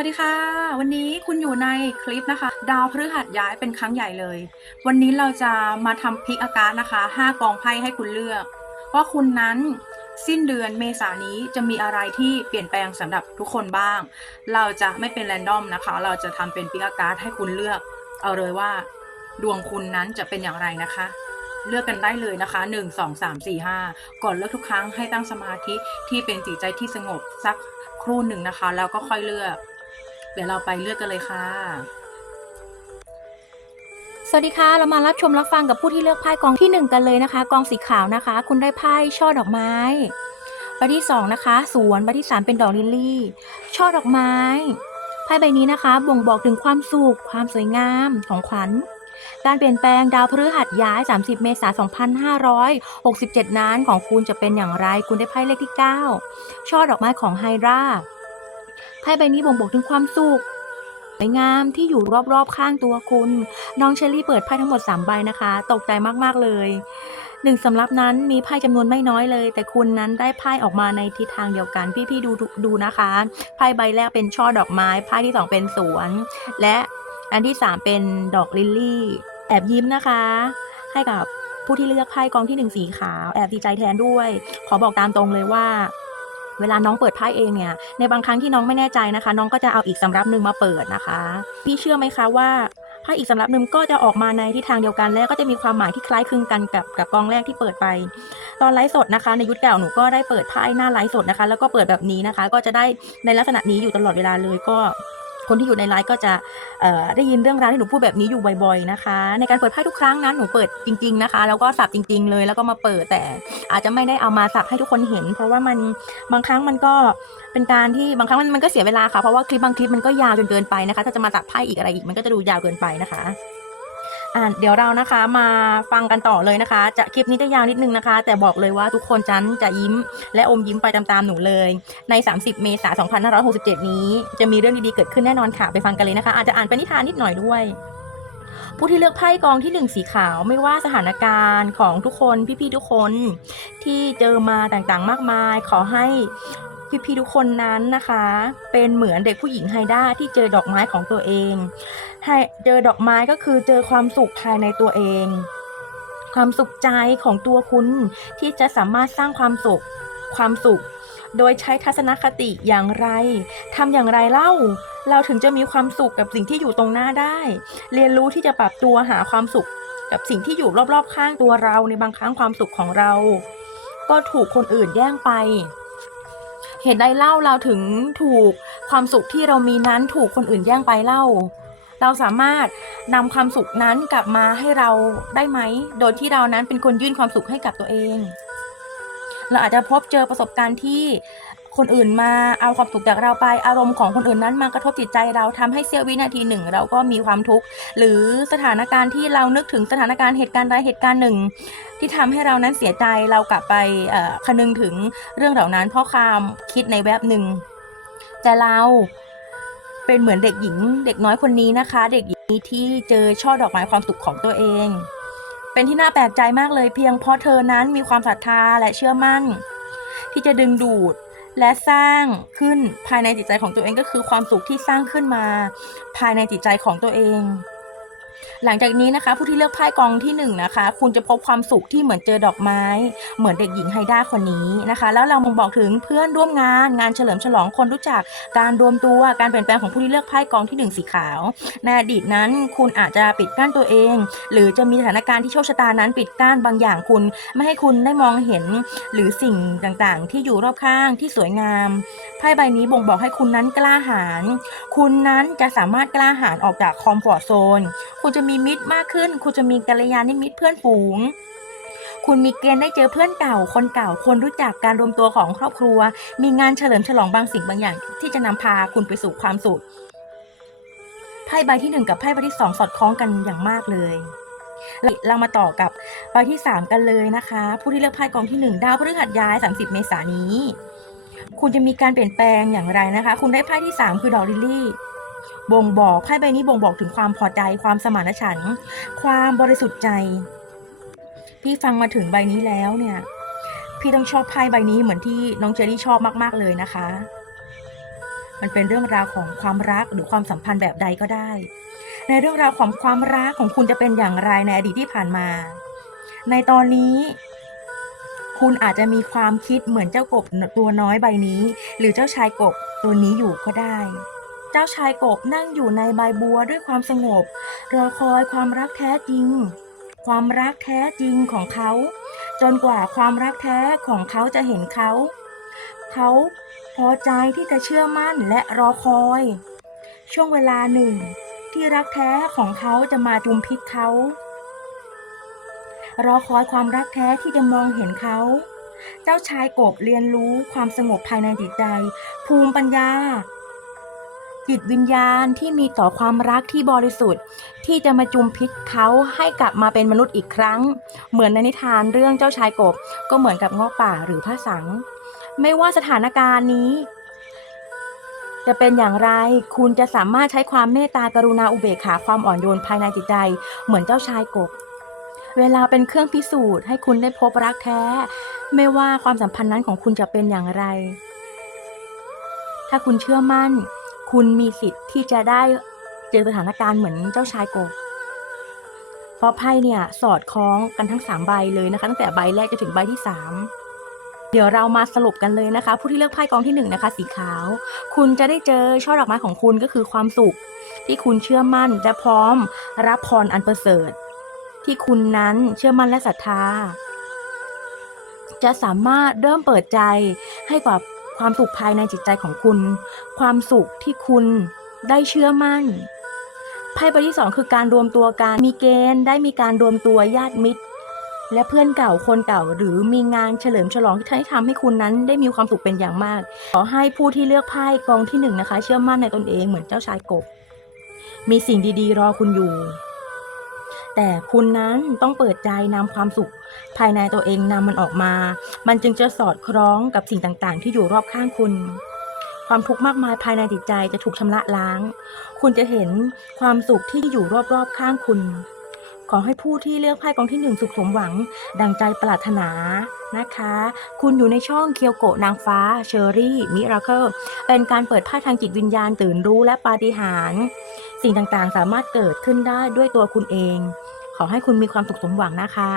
วัสดีค่ะ วันนี้คุณอยู่ในคลิปนะคะ ดาวพฤหัสย้ายเป็นครั้งใหญ่เลย วันนี้เราจะมาทำพิกอาการนะคะ 5 กองไพ่ให้คุณเลือก ว่าคุณนั้นสิ้นเดือนเมษายนนี้จะมีอะไรที่เปลี่ยนแปลงสำหรับทุกคนบ้าง เราจะไม่เป็นแรนดอมนะคะ เราจะทำเป็นพิกอาการให้คุณเลือก เอาเลยว่า ดวงคุณนั้นจะเป็นอย่างไรนะคะเลือกกันได้เลยนะคะ 1 2 3 4 5 ก่อนเลือกทุกครั้งให้ตั้งสมาธิที่เป็นจิตใจที่สงบสักครู่หนึ่งนะคะ แล้วก็ค่อยเลือก ดี๋ยวเราไปเลือกกันเลยค่ะ สวัสดีค่ะ เรามารับชมรับฟังกับผู้ที่เลือกไพ่กองที่หนึ่งกันเลยนะคะ กองสีขาวนะคะ คุณได้ไพ่ช่อดอกไม้ใบที่สองนะคะ สวนใบที่สามเป็นดอกลิลลี่ ช่อดอกไม้ไพ่ใบนี้นะคะ บ่งบอกถึงความสุขความสวยงามของขวัญการเปลี่ยนแปลงดาวพฤหัสย้าย 30 เมษายน 2567 นั้นของคุณจะเป็นอย่างไร คุณได้ไพ่เลขที่ 9 ช่อดอกไม้ของไฮรา ไพ่ใบนี้บ่งบอกถึงความสุขสวยงามที่อยู่รอบๆข้างตัวคุณ น้องเชอรี่เปิดไพ่ทั้งหมด 3 ใบนะคะ ตกใจมากๆเลยหนึ่งสำรับนั้นมีไพ่จำนวนไม่น้อยเลย แต่คุณนั้นได้ไพ่ออกมาในทิศทางเดียวกัน พี่ๆดูดูนะคะไพ่ใบแรกเป็นช่อดอกไม้ไพ่ที่สองเป็นสวน และอันที่สามเป็นดอกลิลลี่ แอบยิ้มนะคะ ให้กับผู้ที่เลือกไพ่กองที่หนึ่งสีขาว แอบดีใจแทนด้วย ขอบอกตามตรงเลยว่า เวลาน้องเปิดไพ่เองเนี่ย ในบางครั้งที่น้องไม่แน่ใจนะคะ น้องก็จะเอาอีกสำรับหนึ่งมาเปิดนะคะ พี่เชื่อไหมคะว่าไพ่อีกสำรับหนึ่งก็จะออกมาในทิศทางเดียวกันและก็จะมีความหมายที่คล้ายคลึงกันกับกับกองแรกที่เปิดไป ตอนไลฟ์สดนะคะ ในยุทธเก่าหนูก็ได้เปิดไพ่หน้าไลฟ์สดนะคะ แล้วก็เปิดแบบนี้นะคะ ก็จะได้ในลักษณะนี้อยู่ตลอดเวลาเลยก็ คนที่อยู่ในไลฟ์ก็จะได้ยินเรื่องราวที่หนูพูดแบบนี้อยู่บ่อยๆนะคะ ในการเปิดไพ่ทุกครั้งนั้นหนูเปิดจริง ๆนะคะ แล้วก็สับจริง ๆ เลยแล้วก็มาเปิดแต่อาจจะไม่ได้เอามาสับให้ทุกคนเห็น เพราะว่ามันบางครั้งมันก็เป็นการที่บางครั้งมันมันก็เสียเวลาค่ะเพราะว่าคลิปบางคลิปมันก็ยาวจนเกินไปนะคะ ถ้าจะมาสับไพ่อีกอะไรอีกมันก็จะดูยาวเกินไปนะคะ อ่าเดี๋ยวเรานะคะมาฟังกันต่อเลยนะคะ จะคลิปนี้จะยาวนิดนึงนะคะ แต่บอกเลยว่าทุกคนจันจะยิ้ม และอมยิ้มไปตามๆหนูเลย ใน 30 เมษายน 2567 นี้ จะมีเรื่องดีๆเกิดขึ้นแน่นอนค่ะไปฟังกันเลยนะคะ อาจจะอ่านเป็นนิทานนิดหน่อยด้วยผู้ที่เลือกไพ่กองที่หนึ่งสีขาวไม่ว่าสถานการณ์ของทุกคนพี่ๆทุกคนที่เจอมาต่างๆมากมาย ขอให้ พี่ๆทุกคนนั้นนะคะ เป็นเหมือนเด็กผู้หญิงไฮด้าที่เจอดอกไม้ของตัวเองให้เจอดอกไม้ก็คือเจอความสุขภายในตัวเอง ความสุขใจของตัวคุณที่จะสามารถสร้างความสุขความสุข โดยใช้ทัศนคติอย่างไรทำอย่างไรเล่า เราถึงจะมีความสุขกับสิ่งที่อยู่ตรงหน้าได้ เรียนรู้ที่จะปรับตัวหาความสุข กับสิ่งที่อยู่รอบๆ ข้างตัวเราในบางครั้งความสุขของเรา ก็ถูกคนอื่นแย่งไป เหตุใดเล่าเราถึงถูกความสุขที่เรามีนั้นถูกคนอื่นแย่งไปเล่า เราสามารถนำความสุขนั้นกลับมาให้เราได้ไหม โดยที่เรานั้นเป็นคนยื่นความสุขให้กับตัวเอง เราอาจจะพบเจอประสบการณ์ที่ คนอื่นมาเอาความสุขจากเราไปอารมณ์ของคนอื่นนั้นมากระทบจิตใจเราทำให้เสี้ยววินาทีหนึ่ง เราก็มีความทุกข์หรือสถานการณ์ที่เรานึกถึงสถานการณ์เหตุการณ์ใดเหตุการณ์หนึ่ง ที่ทำให้เรานั้นเสียใจเรากลับไปคนึงถึงเรื่องเหล่านั้นเพราะความคิดในแวบหนึ่ง แต่เราเป็นเหมือนเด็กหญิง เด็กน้อยคนนี้นะคะ เด็กหญิงที่เจอช่อดอกไม้ความสุขของตัวเอง เป็นที่น่าแปลกใจมากเลยเพียงเพราะเธอนั้นมีความศรัทธาและเชื่อมั่น ที่จะดึงดูด และสร้างขึ้นภายในจิตใจของตัวเองก็คือความสุขที่สร้างขึ้นมา ภายในจิตใจของตัวเอง หลังจากนี้นะคะ ผู้ที่เลือกไพ่กองที่หนึ่งนะคะ คุณจะพบความสุขที่เหมือนเจอดอกไม้ เหมือนเด็กหญิงไฮด้าคนนี้นะคะ แล้วเรามองบอกถึงเพื่อนร่วมงาน งานเฉลิมฉลองคนรู้จัก การรวมตัวการเปลี่ยนแปลงของผู้ที่เลือกไพ่กองที่หนึ่งสีขาวในอดีตนั้น คุณอาจจะปิดกั้นตัวเอง หรือจะมีสถานการณ์ที่โชคชะตานั้นปิดกั้นบางอย่างคุณ ไม่ให้คุณได้มองเห็น หรือสิ่งต่างๆ ที่อยู่รอบข้างที่สวยงามไพ่ใบนี้บ่งบอกให้คุณนั้นกล้าหาญคุณนั้นจะสามารถกล้าหาญออกจากคอมฟอร์ทโซนคุณจะมีมิตรมากขึ้น คุณจะมีกัลยาณมิตรเพื่อนฝูง คุณมีเกณฑ์ได้เจอเพื่อนเก่า คนเก่าคนรู้จักการรวมตัวของครอบครัว มีงานเฉลิมฉลองบางสิ่งบางอย่าง ที่จะนำพาคุณไปสู่ความสุขไพ่ใบที่หนึ่งกับไพ่ใบที่สองสอดคล้องกันอย่างมากเลยเรามาต่อกับใบที่สามกันเลยนะคะ ผู้ที่เลือกไพ่กองที่หนึ่งดาวพฤหัสย้าย 30 เมษายนนี้ คุณจะมีการเปลี่ยนแปลงอย่างไรนะคะ คุณได้ไพ่ที่สามคือดอกลิลลี่ บ่งบอกไพ่ใบนี้บ่งบอกถึงความพอใจความสมานฉันท์ความบริสุทธิ์ใจ พี่ฟังมาถึงใบนี้แล้วเนี่ย พี่ต้องชอบไพ่ใบนี้เหมือนที่น้องเจอรี่ชอบมาก ๆ เลยนะคะ มันเป็นเรื่องราวของความรักหรือความสัมพันธ์แบบใดก็ได้ ในเรื่องราวของความรักของคุณจะเป็นอย่างไรในอดีตที่ผ่านมา ในตอนนี้คุณอาจจะมีความคิดเหมือนเจ้ากบตัวน้อยใบนี้ หรือเจ้าชายกบตัวนี้อยู่ก็ได้ เจ้าชายกบนั่งอยู่ในใบบัวด้วยความสงบ รอคอยความรักแท้จริง ความรักแท้จริงของเขา จนกว่าความรักแท้ของเขาจะเห็นเขา เขาพอใจที่จะเชื่อมั่นและรอคอย ช่วงเวลาหนึ่ง ที่รักแท้ของเขาจะมาจุมพิษเขา รอคอยความรักแท้ที่จะมองเห็นเขาเจ้าชายกบเรียนรู้ความสงบภายในจิตใจ ภูมิปัญญา จิตวิญญาณที่มีต่อความรักที่บริสุทธิ์ ที่จะมาจุมพิษเขาให้กลับมาเป็นมนุษย์อีกครั้ง เหมือนในนิทานเรื่องเจ้าชายกบ ก็เหมือนกับงาะป่าหรือพระสัง ไม่ว่าสถานการณ์นี้ จะเป็นอย่างไรคุณจะสามารถใช้ความเมตตากรุณาอุเบกขาความอ่อนโยนภายในจิตใจ เหมือนเจ้าชายกบ เวลาเป็นเครื่องพิสูจน์ให้คุณได้พบรักแท้ ไม่ว่าความสัมพันธ์นั้นของคุณจะเป็นอย่างไรถ้าคุณเชื่อมั่น คุณมีสิทธิ์ที่จะได้เจอสถานการณ์เหมือนเจ้าชายโกบเพราะไพ่เนี่ยสอดคล้องกันทั้งสามใบเลยนะคะ ตั้งแต่ใบแรกจนถึงใบที่สามเดี๋ยวเรามาสรุปกันเลยนะคะ ผู้ที่เลือกไพ่กองที่หนึ่งนะคะ สีขาว คุณจะได้เจอช่อดอกไม้ของคุณก็คือความสุข ที่คุณเชื่อมั่นและพร้อมรับพรอันประเสริฐ ที่คุณนั้นเชื่อมั่นและศรัทธา จะสามารถเริ่มเปิดใจให้กับ ความสุขภายในจิตใจของคุณ ความสุขที่คุณได้เชื่อมั่นไพ่ใบที่สองคือการรวมตัวกันมีเกณฑ์ได้มีการรวมตัวญาติมิตร และเพื่อนเก่าคนเก่าหรือมีงานเฉลิมฉลองที่ทำให้คุณนั้นได้มีความสุขเป็นอย่างมาก ขอให้ผู้ที่เลือกไพ่กองที่หนึ่งนะคะ เชื่อมั่นในตนเองเหมือนเจ้าชายกบ มีสิ่งดีๆ รอคุณอยู่ แต่คุณนั้นต้องเปิดใจนำความสุข ภายในตัวเองนำมันออกมา มันจึงจะสอดคล้องกับสิ่งต่างๆ ที่อยู่รอบข้างคุณ ความทุกข์มากมายภายในจิตใจจะถูกชำระล้าง คุณจะเห็นความสุขที่อยู่รอบๆข้างคุณ ขอให้ผู้ที่เลือกไพ่กองที่หนึ่งสุขสมหวัง ดังใจปรารถนานะคะ คุณอยู่ในช่องเคียวโกะนางฟ้าเชอรี่มิราเคิลเป็นการเปิดไพ่ทางจิตวิญญาณตื่นรู้และปาฏิหาริย์ สิ่งต่างๆ สามารถเกิดขึ้นได้ด้วยตัวคุณเอง ขอให้คุณมีความสุขสมหวังนะคะ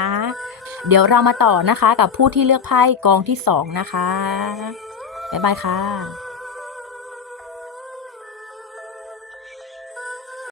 เดี๋ยวเรามาต่อนะคะ กับผู้ที่เลือกไพ่กองที่สองนะคะบ๊ายบายค่ะ